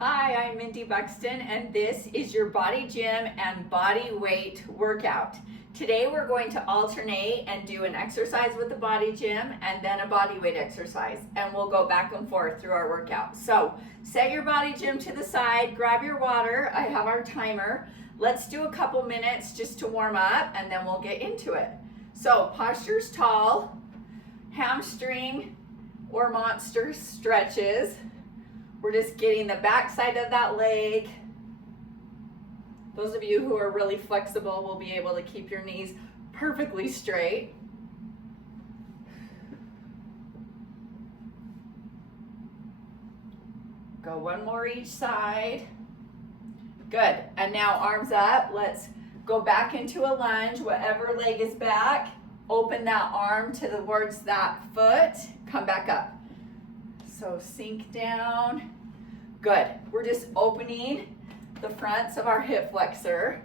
Hi, I'm Mindy Buxton, and this is your body gym and body weight workout. Today we're going to alternate and do an exercise with the body gym and then a body weight exercise, and we'll go back and forth through our workout. So set your body gym to the side, grab your water. I have our timer. Let's do a couple minutes just to warm up, and then we'll get into it. So posture's tall, hamstring or monster stretches. We're just getting the back side of that leg. Those of you who are really flexible will be able to keep your knees perfectly straight. Go one more each side. Good, and now arms up. Let's go back into a lunge. Whatever leg is back, open that arm towards that foot, come back up. So sink down. Good. We're just opening the fronts of our hip flexor.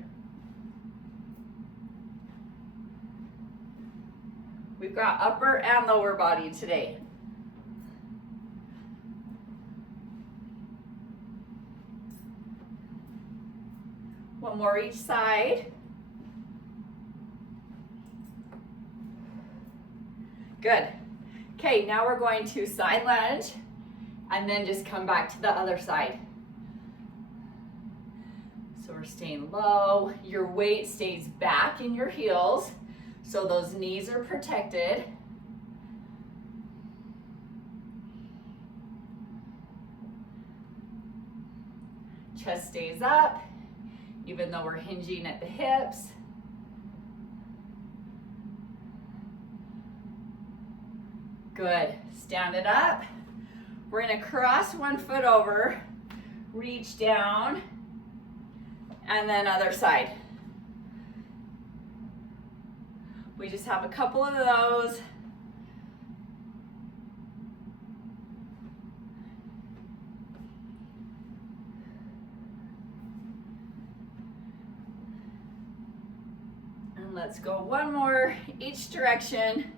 We've got upper and lower body today. One more each side. Good. Okay, now we're going to side lunge and then just come back to the other side. So we're staying low. Your weight stays back in your heels, so those knees are protected. Chest stays up, even though we're hinging at the hips. Good. Stand it up. We're going to cross one foot over, reach down, and then other side. We just have a couple of those. And let's go one more each direction.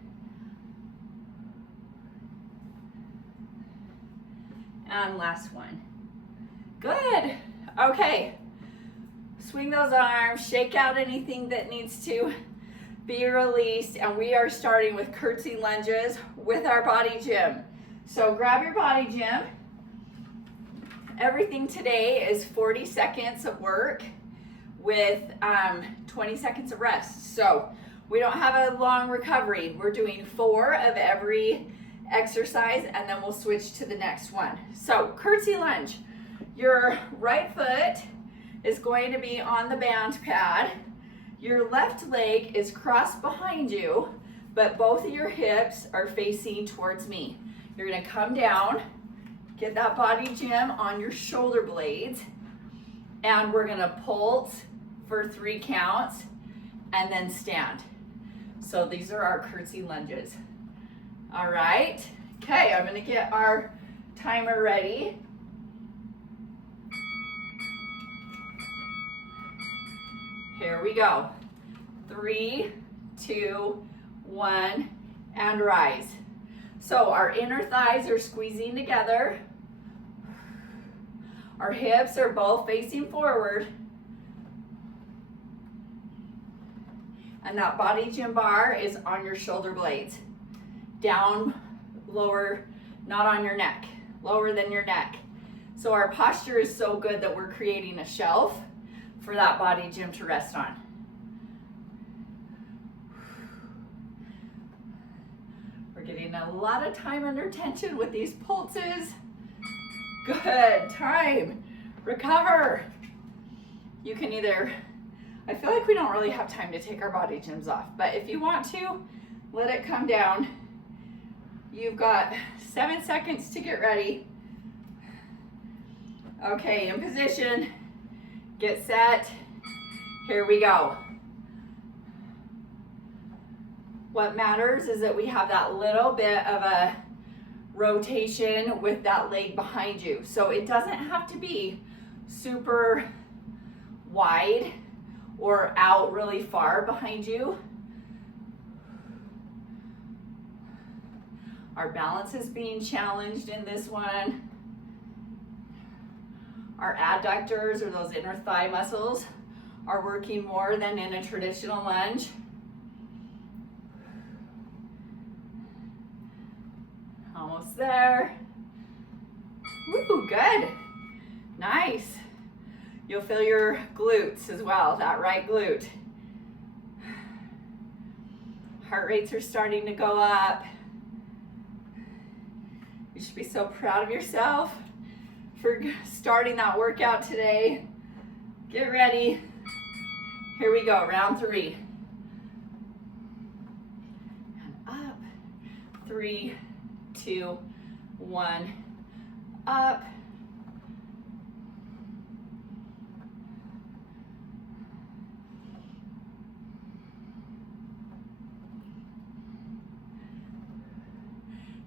And last one. Good. Okay. Swing those arms, shake out anything that needs to be released, and we are starting with curtsy lunges with our body gym. So grab your body gym. Everything today is 40 seconds of work with 20 seconds of rest. So we don't have a long recovery. We're doing 4 of every exercise, and then we'll switch to the next one. So curtsy lunge, your right foot is going to be on the band pad. Your left leg is crossed behind you, but both of your hips are facing towards me. You're going to come down, get that body gym on your shoulder blades, and we're going to pulse for 3 counts and then stand. So these are our curtsy lunges. All right, okay, I'm gonna get our timer ready. Here we go. 3, 2, 1, and rise. So our inner thighs are squeezing together. Our hips are both facing forward. And that body gym bar is on your shoulder blades. Down, lower, not on your neck, lower than your neck. So our posture is so good that we're creating a shelf for that body gym to rest on. We're getting a lot of time under tension with these pulses. Good, time, recover. You can either, I feel like we don't really have time to take our body gyms off, but if you want to, let it come down. You've got 7 seconds to get ready. Okay, in position, get set, here we go. What matters is that we have that little bit of a rotation with that leg behind you. So it doesn't have to be super wide or out really far behind you. Our balance is being challenged in this one. Our adductors, or those inner thigh muscles, are working more than in a traditional lunge. Almost there. Woo, good. Nice. You'll feel your glutes as well, that right glute. Heart rates are starting to go up. You should be so proud of yourself for starting that workout today. Get ready. Here we go, round 3. And up. 3, 2, 1. Up.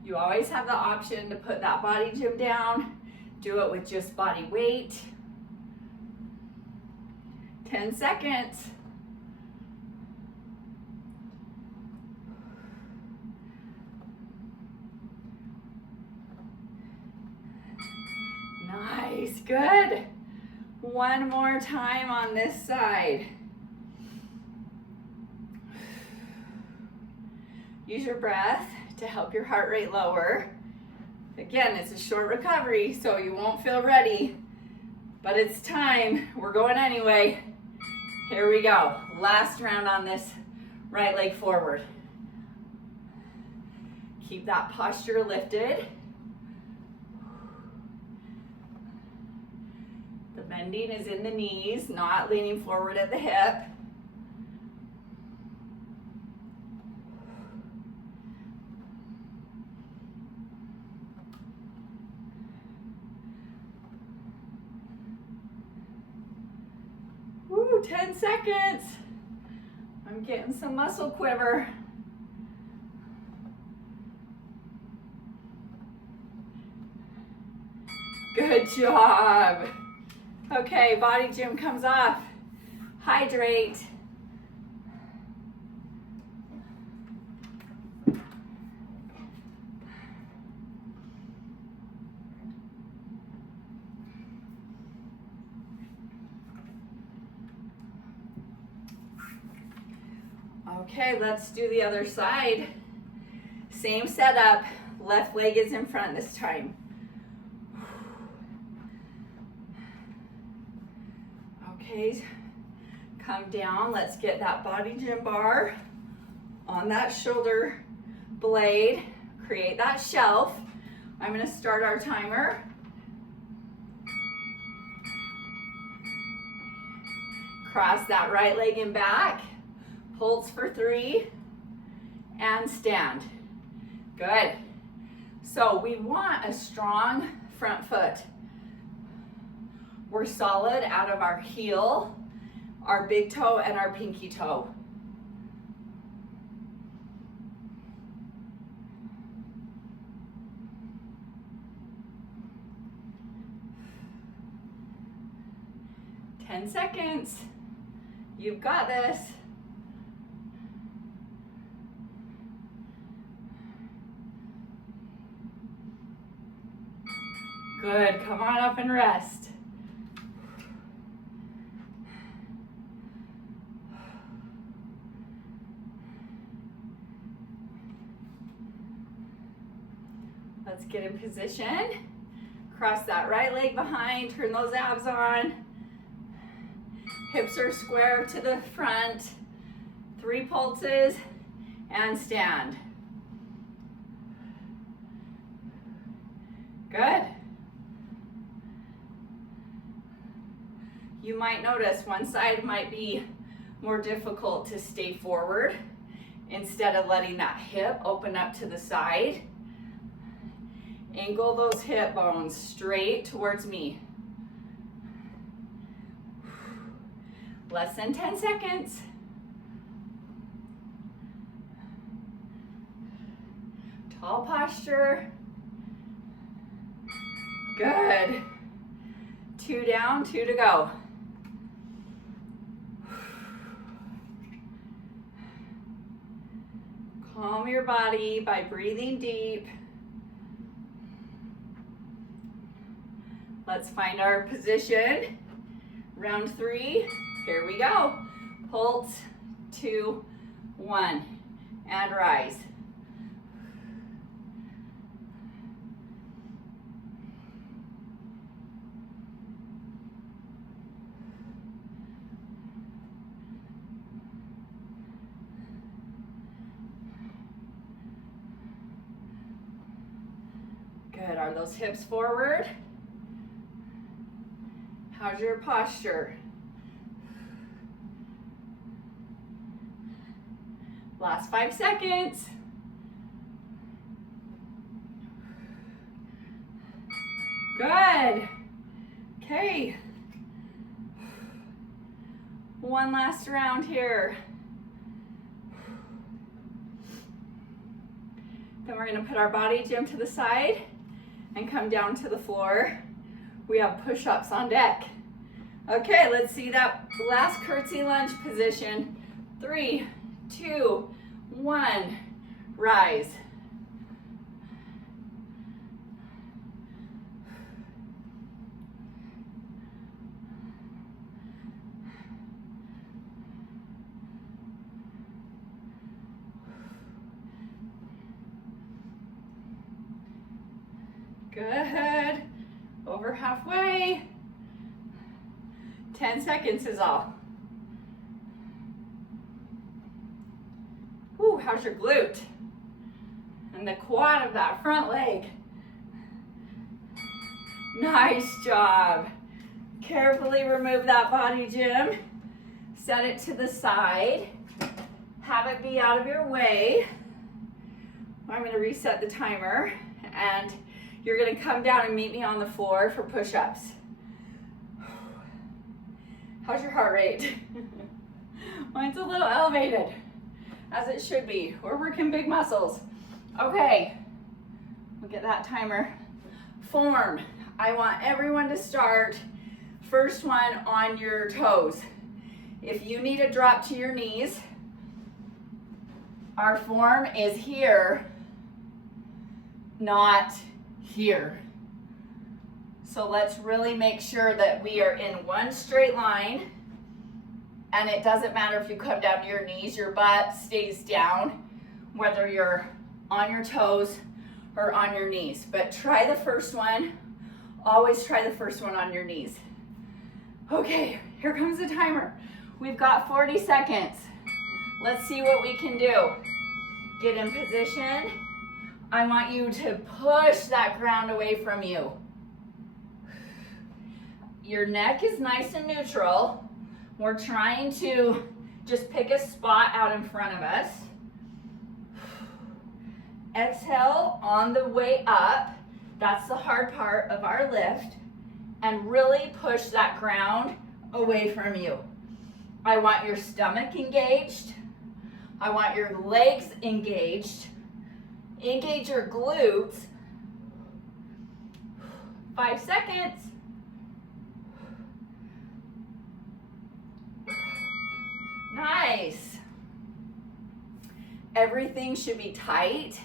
You always have the option to put that body gym down. Do it with just body weight. 10 seconds. Nice, good. One more time on this side. Use your breath to help your heart rate lower. Again, it's a short recovery, so you won't feel ready, but it's time. We're going anyway. Here we go. Last round on this right leg forward. Keep that posture lifted. The bending is in the knees, not leaning forward at the hip. Woo, 10 seconds. I'm getting some muscle quiver. Good job. Okay, body gym comes off. Hydrate. Okay, let's do the other side. Same setup. Left leg is in front this time. Okay, come down. Let's get that body gym bar on that shoulder blade. Create that shelf. I'm going to start our timer. Cross that right leg in back. Pulse for 3 and stand. Good. So we want a strong front foot. We're solid out of our heel, our big toe, and our pinky toe. Ten seconds. You've got this. Good, come on up and rest. Let's get in position. Cross that right leg behind, turn those abs on. Hips are square to the front. 3 pulses and stand. Good. You might notice one side might be more difficult to stay forward instead of letting that hip open up to the side. Angle those hip bones straight towards me. Less than 10 seconds. Tall posture. Good. 2 down, 2 to go. Calm your body by breathing deep. Let's find our position. Round 3, here we go. Pulse, 2, 1, and rise. Good, are those hips forward? How's your posture? Last 5 seconds. Good. Okay. One last round here. Then we're going to put our body gym to the side and come down to the floor. We have push-ups on deck. Okay, let's see that last curtsy lunge position. 3, 2, 1, rise. Good. Over halfway. 10 seconds is all. Ooh, how's your glute? And the quad of that front leg. Nice job. Carefully remove that body gym. Set it to the side. Have it be out of your way. I'm going to reset the timer, and you're going to come down and meet me on the floor for push-ups. How's your heart rate? Mine's a little elevated, as it should be. We're working big muscles. Okay, we'll get that timer. Form. I want everyone to start first one on your toes. If you need a drop to your knees, our form is here, not here. So let's really make sure that we are in one straight line, and it doesn't matter if you come down to your knees, your butt stays down, whether you're on your toes or on your knees. But try the first one. Always try the first one on your knees. Okay, here comes the timer. We've got 40 seconds. Let's see what we can do. Get in position. I want you to push that ground away from you. Your neck is nice and neutral. We're trying to just pick a spot out in front of us. Exhale on the way up. That's the hard part of our lift. And really push that ground away from you. I want your stomach engaged. I want your legs engaged. Engage your glutes. 5 seconds. Nice. Everything should be tight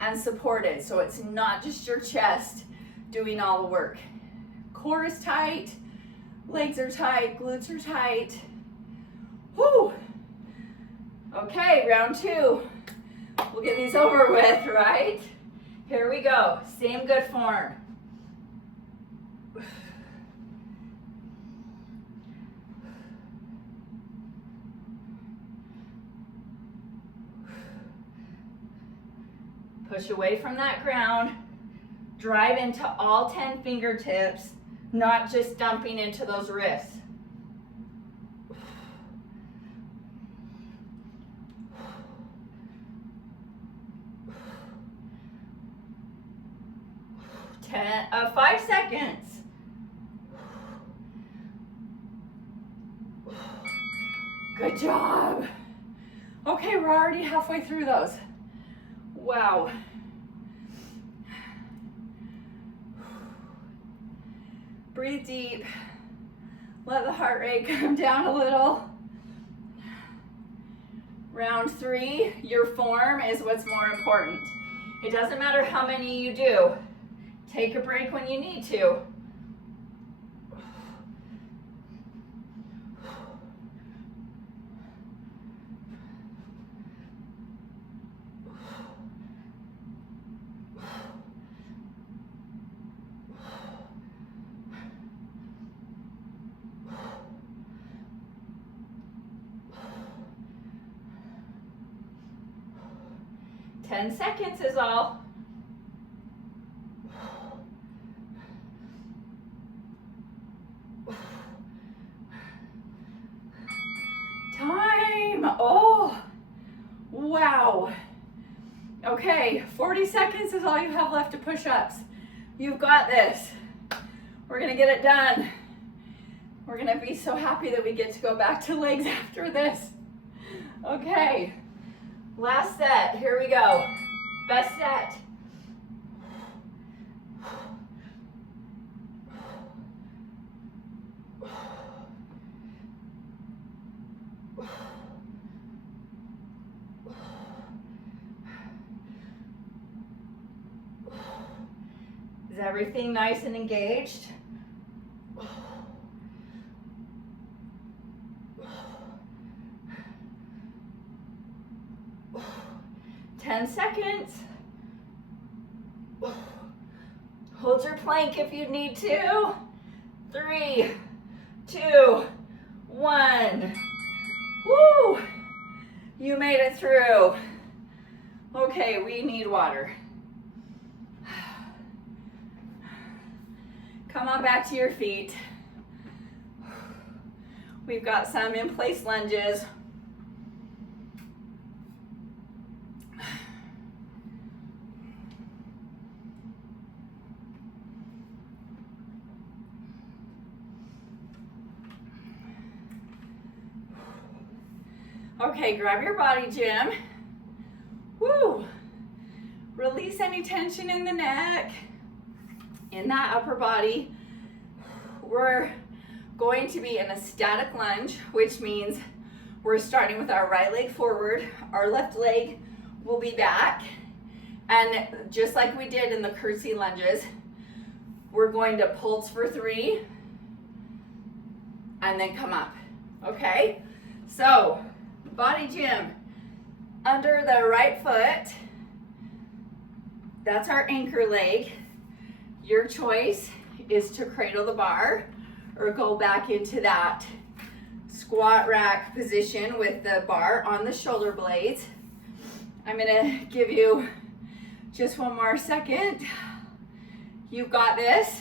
and supported, so it's not just your chest doing all the work. Core is tight, legs are tight, glutes are tight. Whew. Okay, round 2. We'll get these over with, right? Here we go. Same good form. Push away from that ground. Drive into all 10 fingertips, not just dumping into those wrists. 5 seconds. Good job. Okay, we're already halfway through those. Wow. Breathe deep. Let the heart rate come down a little. Round 3, your form is what's more important. It doesn't matter how many you do. Take a break when you need to. 10 seconds is all. Time. Oh, wow. Okay, 40 seconds is all you have left to push-ups. You've got this. We're gonna get it done. We're gonna be so happy that we get to go back to legs after this. Okay, last set, here we go. Best set. Is everything nice and engaged? 10 seconds. Hold your plank if you need to. 3, 2, 1. Woo! You made it through. Okay, we need water. Come on back to your feet. We've got some in-place lunges. Okay, grab your BodyGym. Woo! Release any tension in the neck, in that upper body. We're going to be in a static lunge, which means we're starting with our right leg forward, our left leg will be back, and just like we did in the curtsy lunges, we're going to pulse for 3 and then come up, okay? So, BodyGym, under the right foot, that's our anchor leg. Your choice is to cradle the bar or go back into that squat rack position with the bar on the shoulder blades. I'm gonna give you just one more second. You've got this.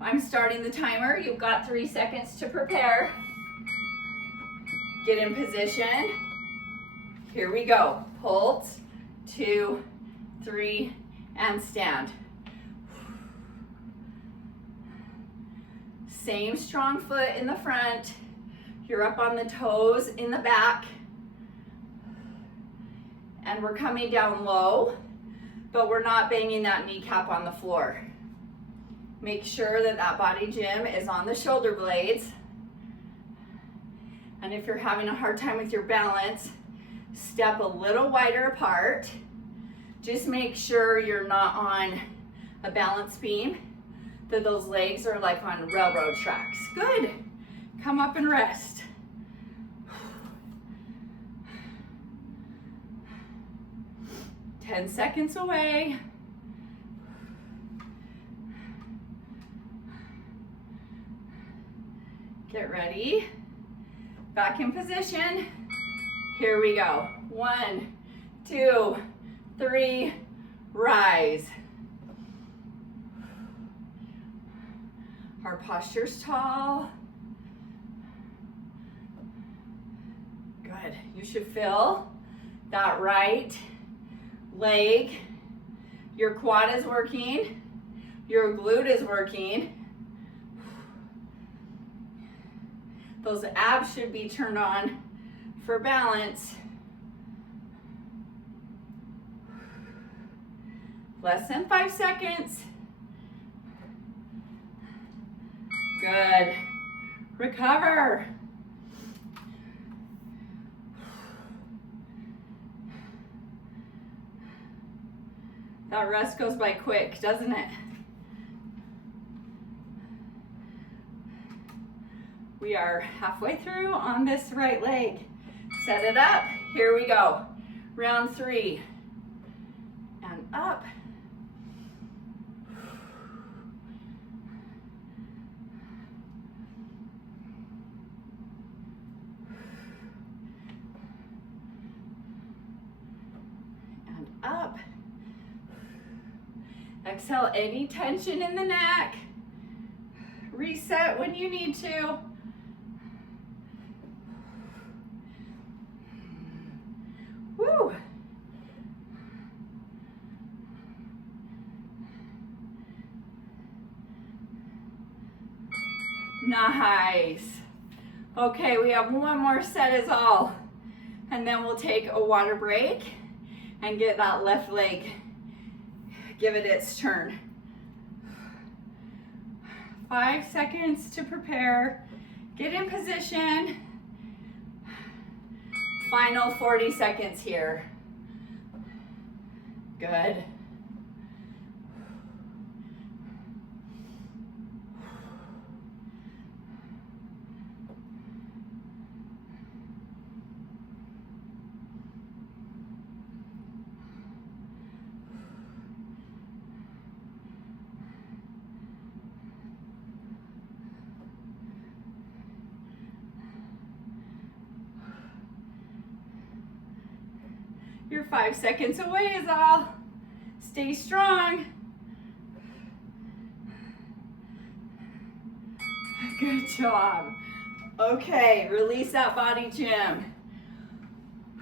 I'm starting the timer. You've got 3 seconds to prepare. Get in position. Here we go. Pulse, 2, 3, and stand. Same strong foot in the front. You're up on the toes in the back. And we're coming down low, but we're not banging that kneecap on the floor. Make sure that that BodyGym is on the shoulder blades. And if you're having a hard time with your balance, step a little wider apart. Just make sure you're not on a balance beam, that those legs are like on railroad tracks. Good. Come up and rest. Ten seconds away. Get ready. Back in position. Here we go. 1, 2, 3, rise. Our posture's tall. Good. You should feel that right leg. Your quad is working. Your glute is working. Those abs should be turned on for balance. Less than 5 seconds. Good. Recover. That rest goes by quick, doesn't it? We are halfway through on this right leg. Set it up. Here we go. Round 3. And up. And up. Exhale any tension in the neck. Reset when you need to. Woo! Nice. Okay, we have one more set is all. And then we'll take a water break and get that left leg, give it its turn. 5 seconds to prepare. Get in position. Final 40 seconds here. Good. You're 5 seconds away is all. Stay strong. Good job. Okay, release that body gym.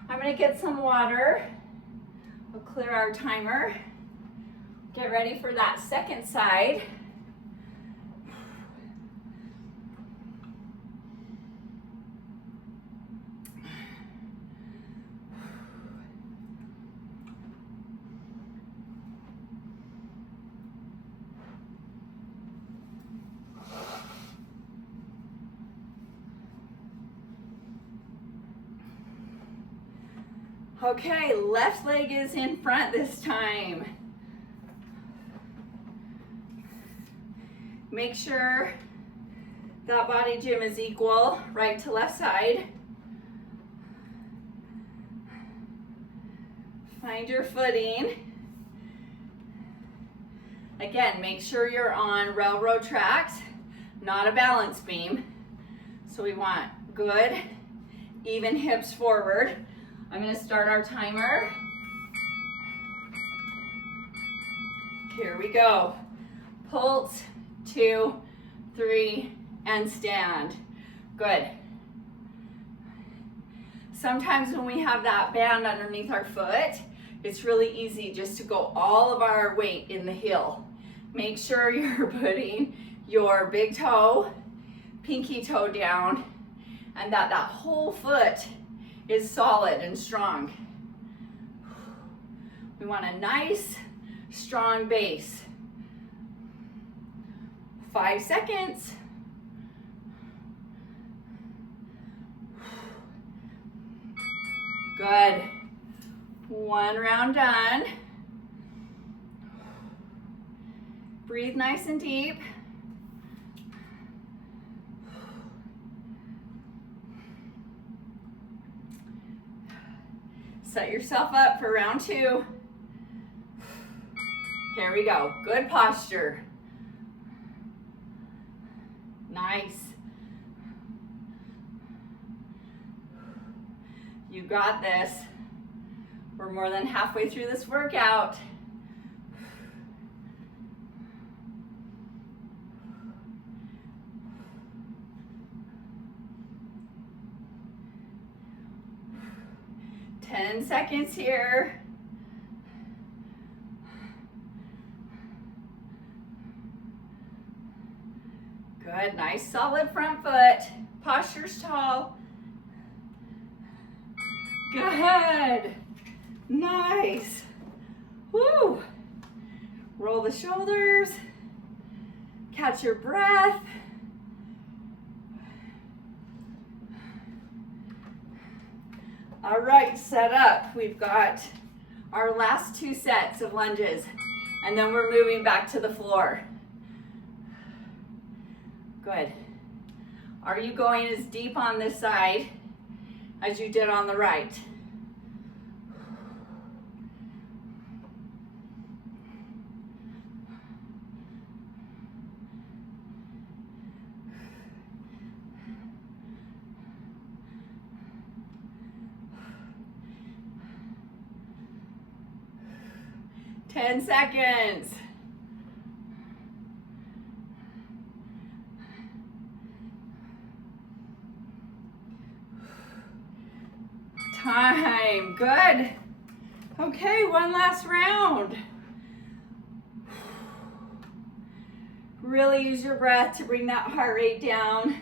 I'm gonna get some water. We'll clear our timer. Get ready for that second side. Okay, left leg is in front this time. Make sure that body gym is equal, right to left side. Find your footing. Again, make sure you're on railroad tracks, not a balance beam. So we want good, even hips forward. I'm going to start our timer. Here we go. Pulse, 2, 3, and stand. Good. Sometimes when we have that band underneath our foot, it's really easy just to go all of our weight in the heel. Make sure you're putting your big toe, pinky toe down, and that whole foot is solid and strong. We want a nice, strong base. 5 seconds. Good. 1 round done. Breathe nice and deep. Set yourself up for round 2. Here we go. Good posture. Nice. You got this. We're more than halfway through this workout. Ten seconds here. Good, nice solid front foot. Posture's tall. Good. Nice. Woo. Roll the shoulders. Catch your breath. All right, set up. We've got our last 2 sets of lunges, and then we're moving back to the floor. Good. Are you going as deep on this side as you did on the right? Ten seconds. Time. Good. Okay, one last round. Really use your breath to bring that heart rate down.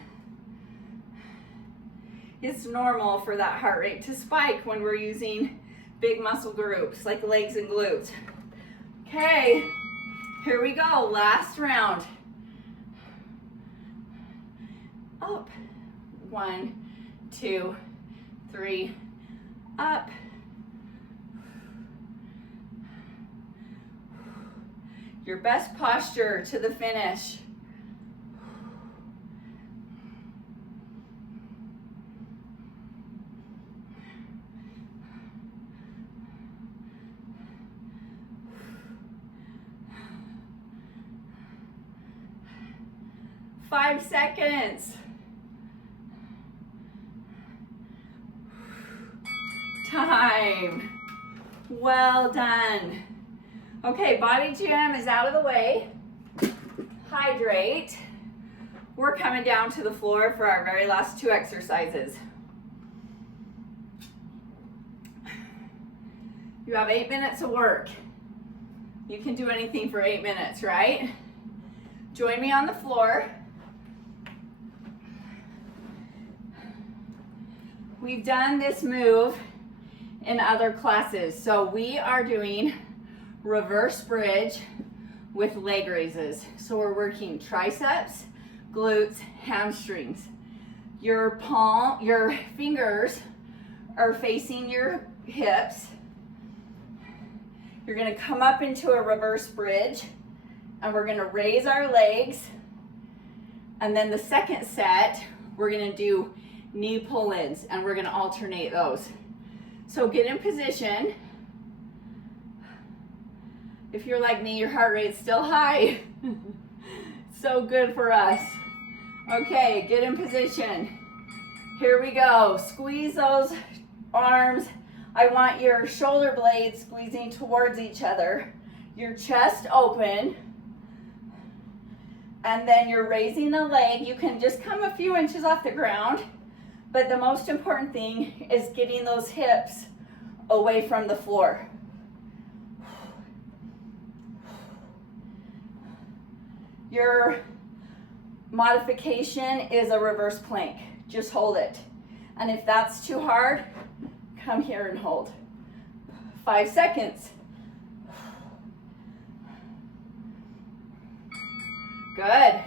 It's normal for that heart rate to spike when we're using big muscle groups like legs and glutes. Okay, here we go, last round. Up, 1, 2, 3, up. Your best posture to the finish. Five seconds. Time. Well done. Okay, BodyGym is out of the way. Hydrate. We're coming down to the floor for our very last 2 exercises. You have 8 minutes of work. You can do anything for 8 minutes, right? Join me on the floor. We've done this move in other classes. So we are doing reverse bridge with leg raises. So we're working triceps, glutes, hamstrings. Your fingers are facing your hips. You're gonna come up into a reverse bridge and we're gonna raise our legs. And then the second set, we're gonna do knee pull-ins and we're gonna alternate those. So get in position. If you're like me, your heart rate's still high. So good for us. Okay, get in position. Here we go. Squeeze those arms. I want your shoulder blades squeezing towards each other. Your chest open. And then you're raising the leg. You can just come a few inches off the ground. But the most important thing is getting those hips away from the floor. Your modification is a reverse plank. Just hold it. And if that's too hard, come here and hold. 5 seconds. Good.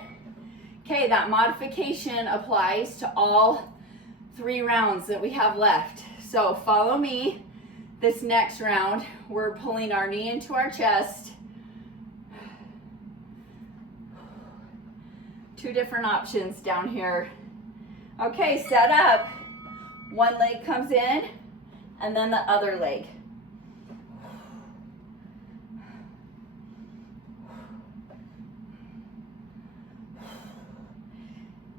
Okay, that modification applies to all 3 rounds that we have left. So follow me. This next round, we're pulling our knee into our chest. 2 different options down here. Okay, set up. One leg comes in, and then the other leg.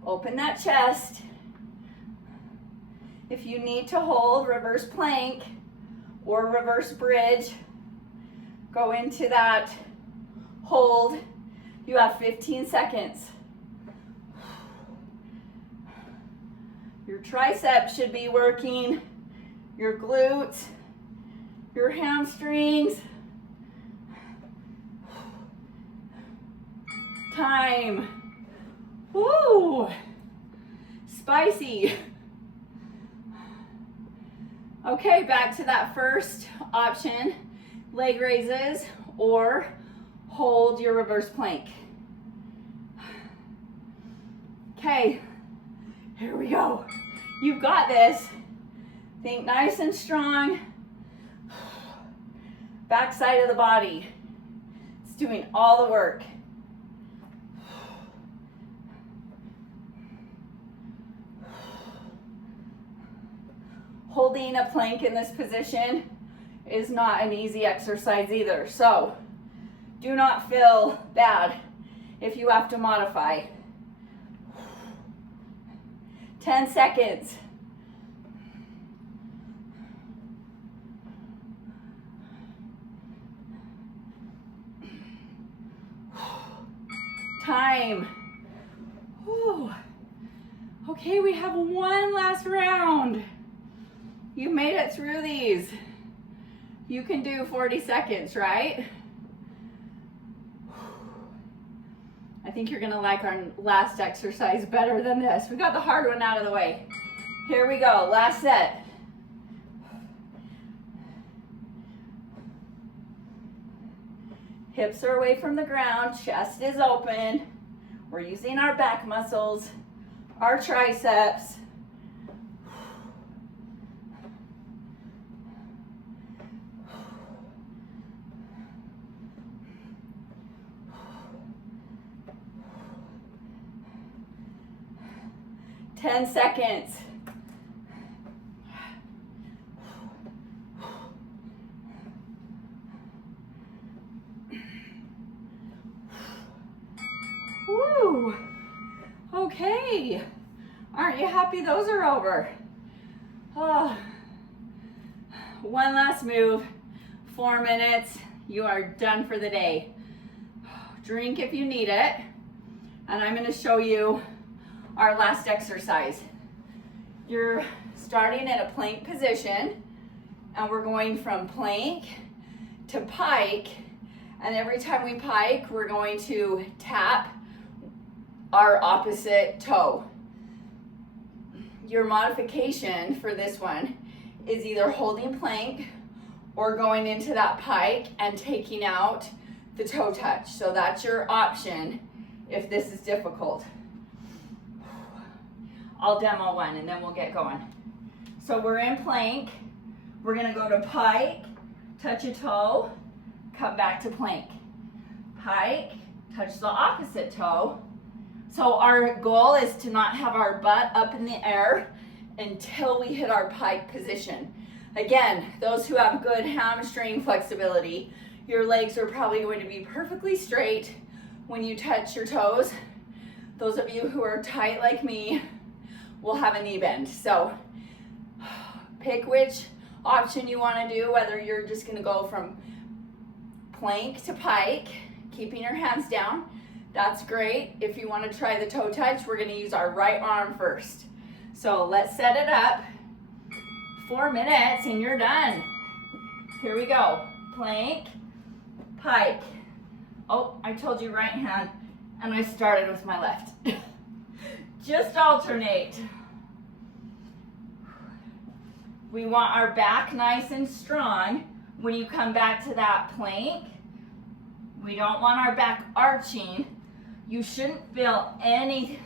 Open that chest. If you need to hold reverse plank or reverse bridge, go into that hold. You have 15 seconds. Your triceps should be working, your glutes, your hamstrings. Time. Woo! Spicy. Okay, back to that first option, leg raises or hold your reverse plank. Okay, here we go. You've got this. Think nice and strong. Back side of the body. It's doing all the work. Holding a plank in this position is not an easy exercise either. So do not feel bad if you have to modify. 10 seconds. Time. Whew. Okay, we have one last round. You made it through these. You can do 40 seconds, right? I think you're gonna like our last exercise better than this. We got the hard one out of the way. Here we go, last set. Hips are away from the ground, chest is open. We're using our back muscles, our triceps. Ten seconds. Woo! Okay. Aren't you happy those are over? Oh. One last move. 4 minutes. You are done for the day. Drink if you need it. And I'm going to show you our last exercise. You're starting in a plank position, and we're going from plank to pike, and every time we pike, we're going to tap our opposite toe. Your modification for this one is either holding plank or going into that pike and taking out the toe touch. So that's your option if this is difficult. I'll demo one and then we'll get going. So we're in plank. We're gonna go to pike, touch a toe, come back to plank. Pike, touch the opposite toe. So our goal is to not have our butt up in the air until we hit our pike position. Again, those who have good hamstring flexibility, your legs are probably going to be perfectly straight when you touch your toes. Those of you who are tight like me will have a knee bend. So pick which option you want to do, whether you're just going to go from plank to pike, keeping your hands down. That's great. If you want to try the toe touch, we're going to use our right arm first. So let's set it up. 4 minutes and you're done. Here we go. Plank, pike. Oh, I told you right hand, and I started with my left. Just alternate. We want our back nice and strong. When you come back to that plank, we don't want our back arching. You shouldn't feel any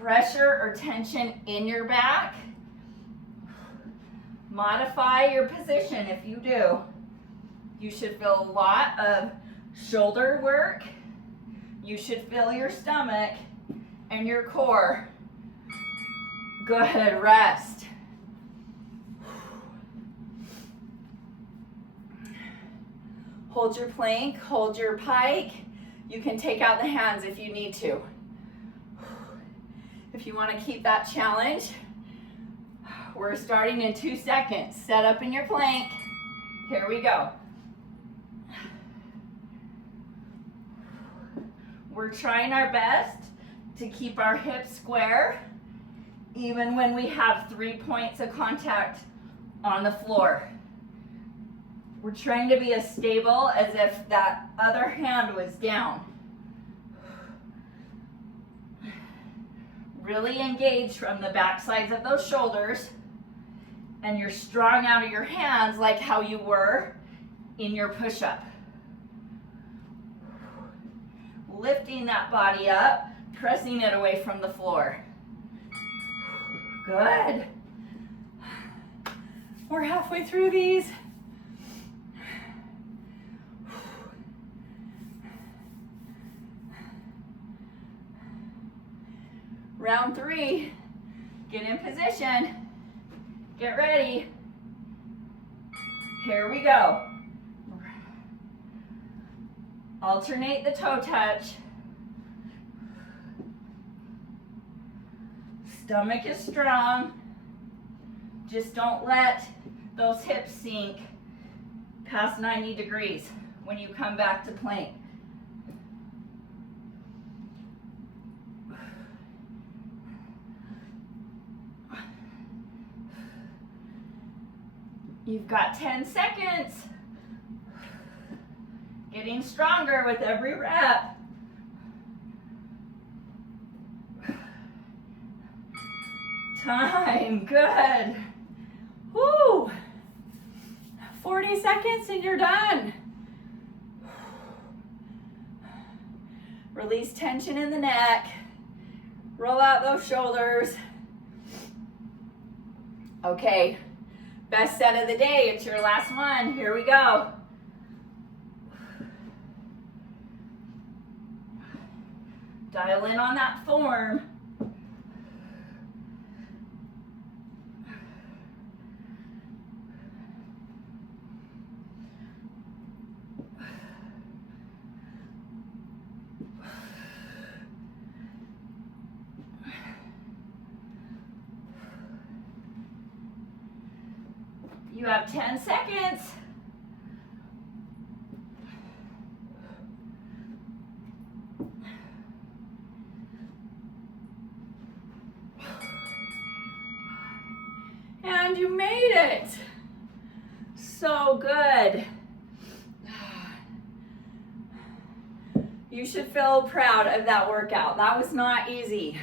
pressure or tension in your back. Modify your position if you do. You should feel a lot of shoulder work. You should feel your stomach and your core. Good, rest. Hold your plank, hold your pike. You can take out the hands if you need to. If you want to keep that challenge, we're starting in 2 seconds. Set up in your plank. Here we go. We're trying our best to keep our hips square, even when we have 3 points of contact on the floor. We're trying to be as stable as if that other hand was down. Really engage from the back sides of those shoulders, and you're strong out of your hands like how you were in your push-up. Lifting that body up, pressing it away from the floor. Good. We're halfway through these. Round 3, get in position, get ready. Here we go. Alternate the toe touch. Stomach is strong. Just don't let those hips sink past 90 degrees when you come back to plank. You've got 10 seconds. Getting stronger with every rep. Time, good. Woo! 40 seconds and you're done. Release tension in the neck. Roll out those shoulders. Okay, best set of the day. It's your last one. Here we go. Dial in on that form. You have 10 seconds. And you made it. So good. You should feel proud of that workout. That was not easy.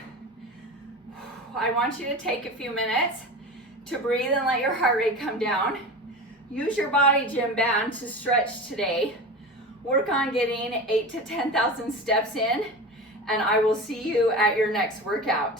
I want you to take a few minutes to breathe and let your heart rate come down. Use your BodyGym band to stretch today. Work on getting 8,000 to 10,000 steps in, and I will see you at your next workout.